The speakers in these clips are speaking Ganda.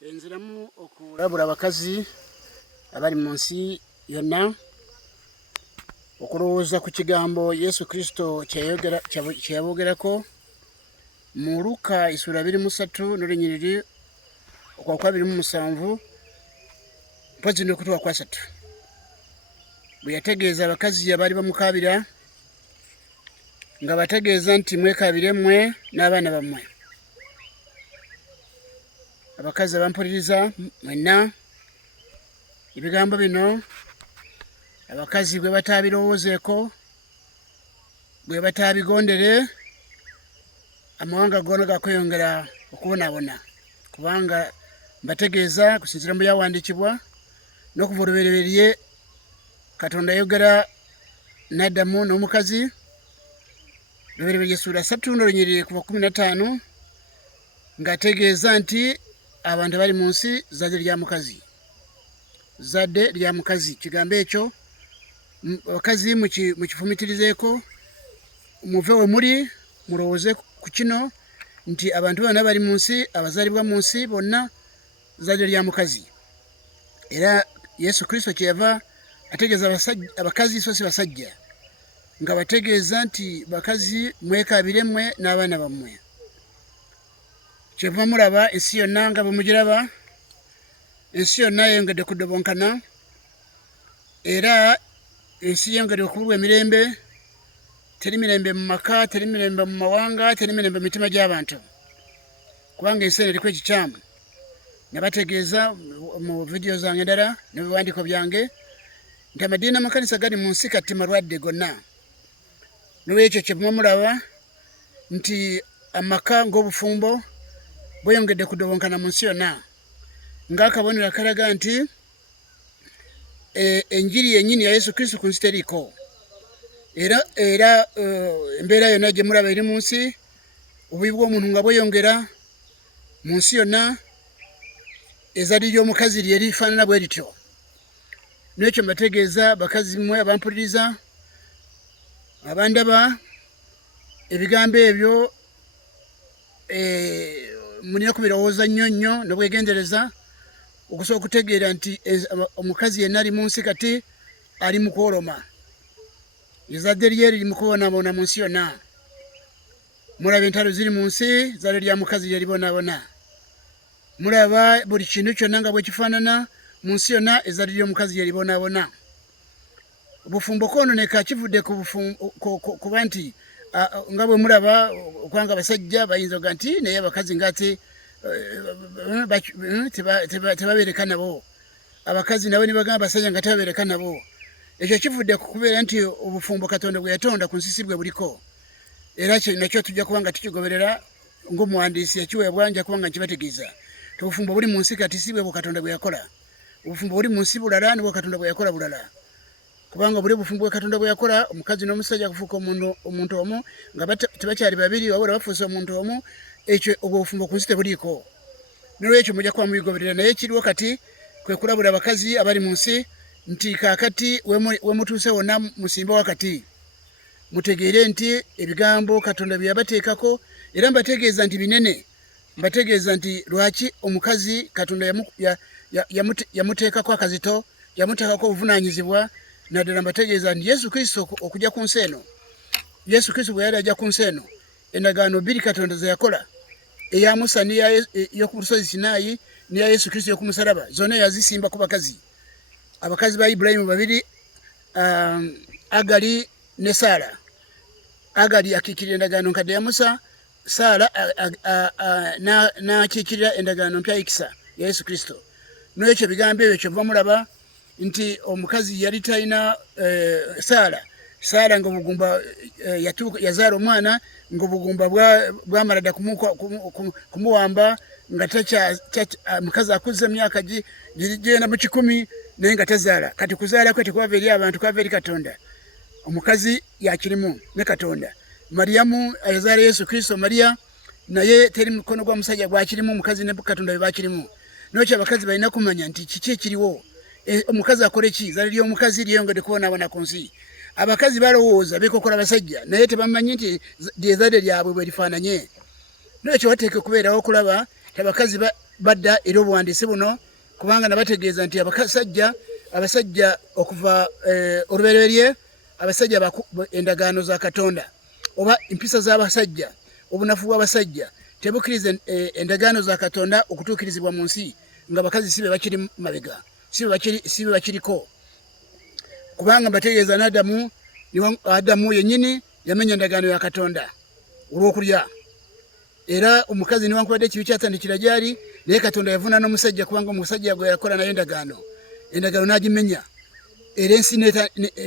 Enziramu okulabula abakazi abali mu nsi yonna okulowooza ku kigambo Yesu Kristo kyeyabogerako mu Luka essula 23 n'olunyiriri okwa 27 mpozzi n'okutuuka kwa 3 bwe yategeeza abakazi abaali bamukaabira nga bategeeza nti mwekaabire mmwe n'abaana bammwe. Abakazi abampuliriza mwenna ebigambo bino abakazi bwe batabirowoozeeko bwe batabigondere amawanga gonna gakweyongera okubonaabona, kubanga mbategeeza kusinziira mu byawandiikibwa n'okuva olubereberye Katonda yayogera n'Adamu n'omukazi Lubereberye essula 3 n'olunyiriri kuva 15 ng'ategeeza nti abantu bali mu nsi zadde lya mukazi. Kigambo ekyo abakazi mukifumitirizeeko, muve we muli mulowooze ku kino nti abantu bonna bali mu nsi, abazaalibwa mu nsi bonna zadde lya mukazi. Era Yesu Kristo kyeyava ategeeza abakazi so si basajja, nga bategeeza nti bakazi mwekaabire mmwe n'abaana bammwe. Kyeva mulaba ensi yonna nga bwe mugiraba, ensi yonna yeyongedde kudobonkana, era ensi yeyongedde okubulwa emirembe. Teri mirembe mu maka, teri mirembe mu mawanga, teri mirembe mu mitima gy'abantu, kubanga ensi eno eriko ekikyamu. Nabategeeza mu vidiyo zange endala n'ebiwandiiko byange nti amadiini n'amakanisa gali mu nsi kati malwadde gonna. N'olwekyo kyeva mulaba nti amaka ng'obufumbo bweyongedde kudobonkana mu nsi yonna, ng'akabonero akalaga nti enjiri yennyini ya Yesu Kristo ku nsi teriiko. Era embeera yonna gye mulaba eri mu nsi, obubi bw'omuntu nga bweyongera mu nsi yonna, ezadde ly'omukazi lye lifaanana bwe lityo. N'ekyo mbategeeza bakazi mmwe abampuliriza abandaba, ebigambo ebyo mulina kubirowooza nnyo nnyo n'obwegendereza okusobola okutegeera nti omukazi yenna ali mu nsi kati ali mu kwoloma. Ezadde lye liri mu kubonaabona mu nsi yonna. Mulaba entalo ziri mu nsi, zadde lya mukazi lye libonaabona. Mulaba buli kintu kyonna nga bwe kifaanana mu nsi yonna, ezadde ly'omukazi lye libonaabona. Obufumbo kwononeka kivudde kuba nti nga bwe mulaba okubanga abasajja bayinza oga nti naye abakazi ngate tebabeereka nabo, abakazi nabo ne bagamba abasajja nga tebabeereka nabo. Ekyo kivudde ku kubeera nti obufumbo Katonda bwe yatonda ku nsi si bwe buliko, era nakyo tujja kuba nga tukigoberera ng'omuwandiisi yakiweebwa, nja kuba nga nkibategeeza. Obufumbo buli mu nsi kati si bwe Katonda bwe yakola. Obufumbo buli mu nsi bulala, nibwo Katonda bwe yakola bulala, kubanga buli bufumbo bwe Katonda bwe yakola omukazi n'omusajja kufuuka omuntu omu nga tebakyali babiri wabula bafuuse omuntu omu, ekyo obwo obufumbo ku nsi tebuliiko. N'olwekyo mujja kuba mubigoberera, naye ekiriwo kati kwe kulabula abakazi abali mu nsi nti kaakati we mutuuse wonna musimbe wakati, mutegeere nti ebigambo Katonda bye yabateekako, era mbategeeza nti binene. Mbategeeza nti lwaki omukazi Katonda yamuteekako akazito, yamuteekako obuvunaanyizibwa. Naddala mbategeeza nti Yesu Kristo okujja ku nsi eno, Yesu Kristo bwe yali ajja ku nsi eno, endagaano bbiri Katonda ze yakola, eya Musa y'oku lusozi Sinaayi n'eya Yesu Kristo y'oku musalaba, zonna yazisimba ku bakazi. Abakazi ba Ibulayimu babiri, Agali ne Saala. Agali akiikirira endagaano nkadde ya Musa, Saala n'akiikirira endagaano mpya Ikisa ya Yesu Kristo. N'ekyo bigambo ebyo kyova mulaba nti omukazi yali talina Saala ng'obugumba yazaala omwana ng'obugumba bwamala dda kumuwamba, nga mukazi akuze emyaka gigenda mu 10 naye nga tazaala. Kati kuzaala kwe tekwava eri abantu, kwava eri Katonda. Omukazi yakirimu ne Katonda. Mariyamu ayazaala Yesu Kristo, Mariya naye teri mukono gwa musajja gwakirimu, omukazi ne Katonda bwe bakirimu. N'ekyo abakazi balina kumanya nti kiki ekiriwo, omukazi akole ki, zaala ly'omukazi lyeyongedde kubonaabona ku nsi. Abakazi balowooza beekokola basajja, naye tebamanyi nti lyezadde lyabwe bwe lifaananye. N'ekyo wateeka okubeerawo okulaba abakazi badda eri obuwandiisi buno kubanga nabategeeza nti abasajja okuva olubereberye abasajja endagaano za Katonda oba empisa z'abasajja obunafu bw'abasajja tebukkiriza endagaano za Katonda okutuukirizibwa mu nsi nga bakazi sibe bakiri mabega sibe bakiriko kubanga mbategeeza Adamu yennyini yamenya endagaano ya Katonda olw'okulya era omukazi niwankubadde ekibi kyatandikira gyali naye Katonda yavuna n'omusajja kubanga omusajja gwe yakola naye endagaano n'agimenya era ensi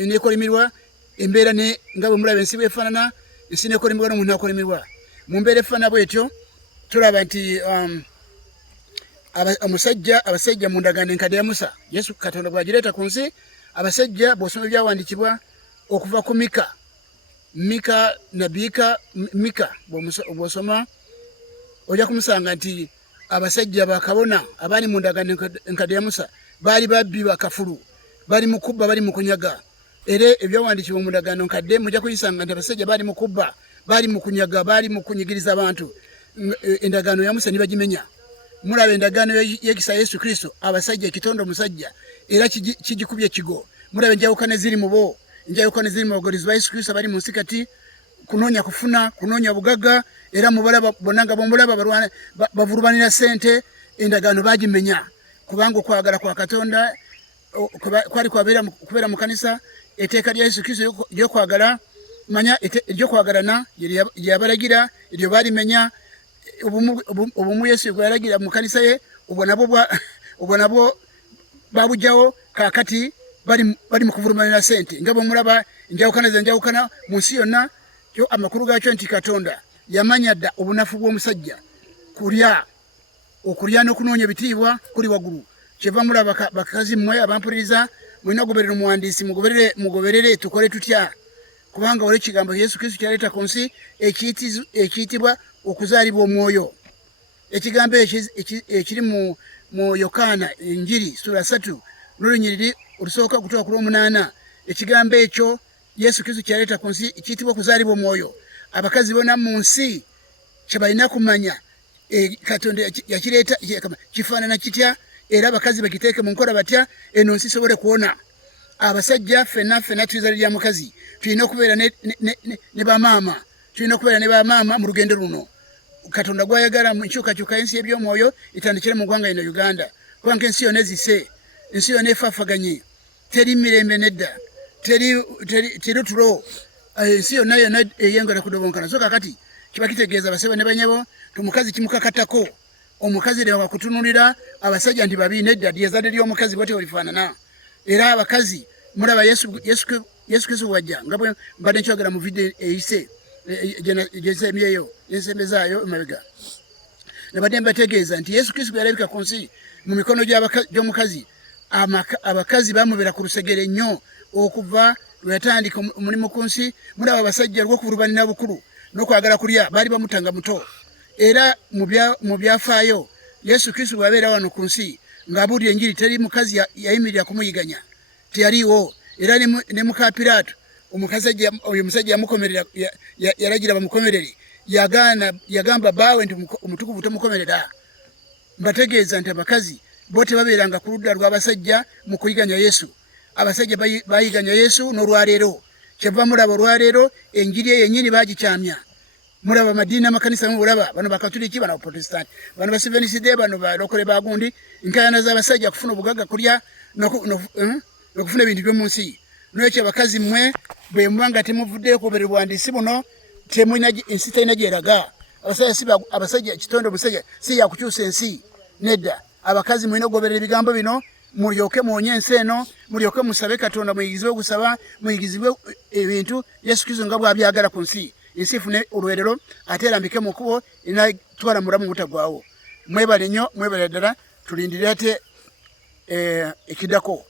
nekolimirwa embeera nga bwe mulaba ensi bwefaanana ensi nekolimirwa n'omuntu akolimirwa mu mbeera efaana bwetyo tulaba nti abasajja mu ndagaano enkadde ya Musa Yesu Katonda bw'agireeta ku nsi abasajja bw'osoma ebyawandiikibwa okuva ku Mika bw'osoma ojja kumusanga nti abasajja bakabona abaali mu ndagaano enkadde ya Musa baali babbi bakafulu bali mu kubba bali mu kunyaga era ebyawandiikibwa mu ndagaano nkadde mujja kuyisanga nti abasajja baali mu kubba bali mu kunyaga bali mu kunyigiriza abantu endagaano ya Musa nibagimenya mulaba endagaano y'ekisa Yesu Kristo abasajja ekitondo omusajja era kigikubye ekigo mulaba enjawukana ziri mu bo enjawukana ziri mu bagolizi ba Yesu Kristo bali mu nsi kati kunoonya kufuna kunoonya bugagga era mubalaba bonna nga bomulaba bavulubanira sente endagaano bagimenya kubanga okwagala kwa Katonda kwali kubeera mu kanisa etteeka lya Yesu Kristo ly'okwagala manya ery'okwagalana lyabalagira eryo balimenya obumu Yesu gwe yalagira mu kanisa ye obwo nabwo babujjawo kakati bali mu kuvulumanira sente nga bwe mulaba enjawukana mu nsi yonna kyo amakulu gaakyo nti Katonda yamanya dda obunafu bw'omusajja okulya n'okunoonya ebitiibwa kuli waggulu kyeva mulaba bakazi mmwe abampuliriza mulina ogoberera omuwandiisi mugoberere tukole tutya kubanga olwo ekigambo Yesu Kristo kyaleeta ku nsi ekiyitibwa okuzaalibwa omwoyo ekigambo ekiri mu Yokaana Enjiri sura 3 n'olunyiriri olusooka kutuuka ku lw'omunaana ekigambo ekyo Yesu Kristo kyaleeta ku nsi ekiyitibwa okuzaalibwa omwoyo abakazi bonna mu nsi kyebalina kumanya Katonda yakireeta kifaanana kitya era abakazi bagiteeke mu nkola batya eno nsi sobole kuwona abasajja ffenna tuliza lya mukazi tulina okubeera ne bamaama mu lugendo luno Katonda gwayagala mu nkyukakyuka ensi y'ebyomwoyo etandikire mu ggwanga lino Uganda kubanga ensi yonna ezise ensi yonna efaafaganye teri mirembe nedda teri tulo ensi yonna eyengala kudobonkana so kakati kiba kitegeeza basebe ne banyabo omukazi kimukakatako omukazi lewa kutunulira abasajja nti babi nedda lyezadde ly'omukazi bwate olifaanana era abakazi mulaba Yesu Kristo wajja nga bwe mbadde nkyogera mu video eyise gyesemyeyo ensembezaayo emabega nabadde mbategeeza nti Yesu Kristo bwe yalabika ku nsi mu mikono gy'omukazi abakazi bamubeera ku lusegere nnyo okuva lwe yatandika omulimu ku nsi mulaba abasajja lw'okuvulubanira bukulu n'okwagala kulya baali bamutanga muto era mu byafaayo Yesu Kristo bw'abeera wano ku nsi ng'abuulira enjiri teri mukazi yayimirira kumuyiganya teyaliwo era ne muka Piraato oyo musajja yamukomerera yalagira bamukomerere yagamba bbaawe nti omutukuvu tomukomerera mbategeeza nti abakazi bo tebabeeranga ku ludda lw'abasajja mu kuyiganya Yesu abasajja bayiganya Yesu n'olwaleero kyeva mulaba olwaleero enjiri eyo yennyini baagikyamya mulaba amadiini amakanisa mubulaba bano bakatuliki bano baprotestanti bano baseventh day bano balokole bagundi nkayana z'abasajja kufuna obugagga kulya n'okufuna ebintu by'omu nsi n'ekyo abakazi mmwe bwe muba nga temuvuddeyo kugoberera obuwandiisi buno ensi terina gyeraga abasajja kitonde omusajja si yakukyusa ensi nedda abakazi mulina okugoberera ebigambo bino mulyoke muwonye ensi eno mulyoke musabe Katonda muyigizibwe ogusaba muyigizibwe ebintu Yesu Kristo nga bw'abyagala ku nsi ensi ifune olwerero ate erambike mu kkubo inatwala mulamu butagwawo mwebale nnyo mwebale ddala tulindirire ate ekiddako